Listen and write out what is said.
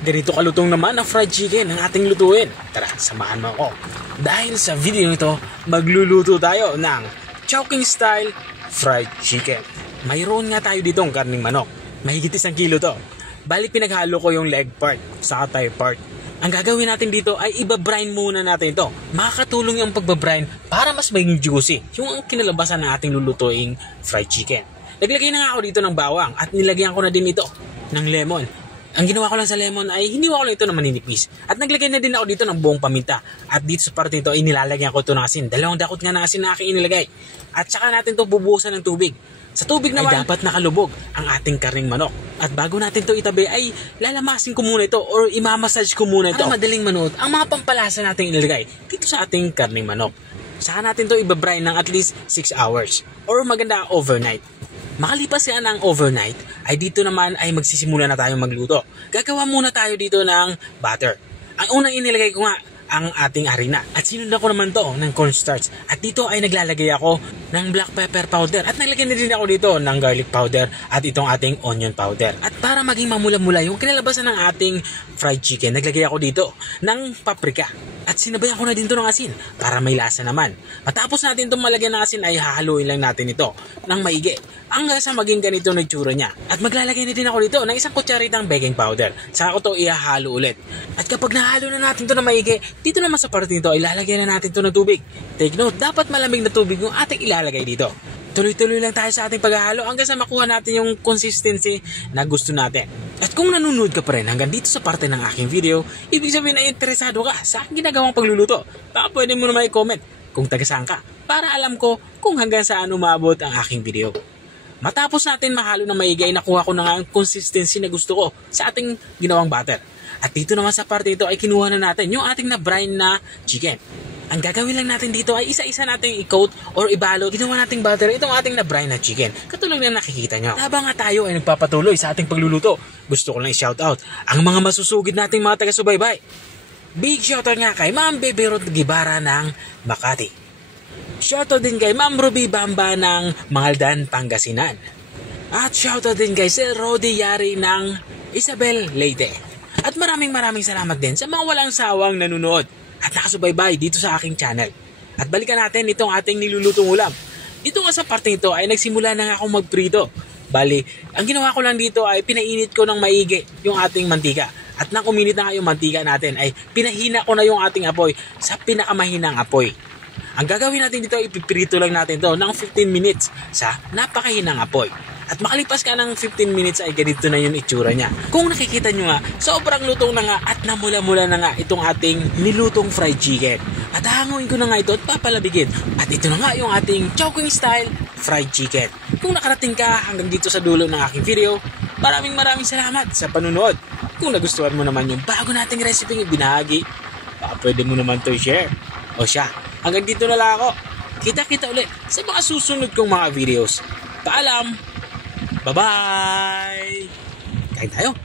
Ganito kalutong naman ang fried chicken ang ating lutuin. Tara, samahan mo ako. Dahil sa video nito, magluluto tayo ng Chowking style fried chicken. Mayroon nga tayo ditong karning manok. Mahigit 1 kilo to. Bali pinaghalo ko yung leg part sa thigh part. Ang gagawin natin dito ay ibabrine muna natin ito. Makakatulong yung pagbabrine para mas maging juicy yung kinalabasan ng ating lulutuing fried chicken. Naglagay na nga ako dito ng bawang at nilagyan ko na din ito ng lemon. Ang ginawa ko lang sa lemon ay hiniwa ko lang ito ng maninipis. At naglagay na din ako dito ng buong paminta. At dito sa parte ito ay nilalagyan ko ito ng asin. 2 dakot nga ng asin na aking inilagay. At saka natin ito bubuhusan ng tubig. Sa tubig naman ay dapat nakalubog ang ating karning manok. At bago natin ito itabi ay lalamasin ko muna ito or imamassage ko muna ito. Para madaling manood ang mga pampalasa natin inilagay dito sa ating karning manok. Saka natin ito ibabrine ng at least 6 hours. Or maganda overnight. Makalipas yan ang overnight, ay dito naman ay magsisimula na tayong magluto. Gagawa muna tayo dito ng butter. Ang unang inilagay ko nga, ang ating harina. At sinundan ko naman to ng cornstarch. At dito ay naglalagay ako ng black pepper powder. At naglagay na din ako dito ng garlic powder at itong ating onion powder. At para maging mamula-mula yung kinalabasan ng ating fried chicken, naglagay ako dito ng paprika. At sinabayan ko na din ito ng asin para may lasa naman. Matapos natin itong malagyan ng asin ay hahaluin lang natin ito ng maigi hanggang sa maging ganito na itsura niya. At maglalagay na din ako dito ng 1 kutsaritang baking powder. Saka ko ito ihahalo ulit. At kapag nahalo na natin ito ng maigi, dito naman sa parte nito ay lalagyan na natin ito ng tubig. Take note, dapat malamig na tubig yung ating ilalagay dito. Tuloy-tuloy lang tayo sa ating paghahalo hanggang sa makuha natin yung consistency na gusto natin. At kung nanonood ka pa rin hanggang dito sa parte ng aking video, ibig sabihin ay interesado ka sa aking ginagawang pagluluto. Baka pwede mo naman i-comment kung taga saan ka para alam ko kung hanggang saan umabot ang aking video. Matapos natin mahalo na maigi ay nakuha ko na nga ang consistency na gusto ko sa ating ginawang batter. At dito naman sa parte ito ay kinuha na natin yung ating na-brine na chicken. Ang gagawin lang natin dito ay isa-isa nating i-coat or ibalot. Ginawa nating butter itong ating na-brine na chicken. Katulad na nakikita nyo. Habang nga tayo ay nagpapatuloy sa ating pagluluto, gusto ko lang i-shoutout ang mga masusugid nating mga taga-subaybay. Big shoutout nga kay Ma'am Bebe Ruth Gibara ng Makati. Shoutout din kay Ma'am Ruby Bamba ng Mahaldan, Pangasinan. At shoutout din kay Sir Rodi Yari ng Isabel, Leyte. At maraming salamat din sa mga walang sawang nanonood at nakasubaybay dito sa aking channel. At balikan natin itong ating nilulutong ulam. Dito nga sa parte ito ay nagsimula na nga akong magprito. Bali, ang ginawa ko lang dito ay pinainit ko ng maigi yung ating mantika. At nang uminit na nga yung mantika natin ay pinahina ko na yung ating apoy sa pinakamahinang apoy. Ang gagawin natin dito ay ipiprito lang natin ito ng 15 minutes sa napakahinang apoy. At makalipas ka ng 15 minutes ay ganito na yung itsura niya. Kung nakikita nyo nga, sobrang lutong na nga at namula-mula na nga itong ating nilutong fried chicken. At hanguin ko na nga ito at papalabigin. At ito na nga yung ating Chowking style fried chicken. Kung nakarating ka hanggang dito sa dulo ng aking video, maraming salamat sa panunood. Kung nagustuhan mo naman yung bago nating recipe yung binahagi, baka pwede mo naman to i-share. O siya, hanggang dito na lang ako. Kita-kita ulit sa mga susunod kong mga videos. Paalam! Bye-bye! Kain tayo!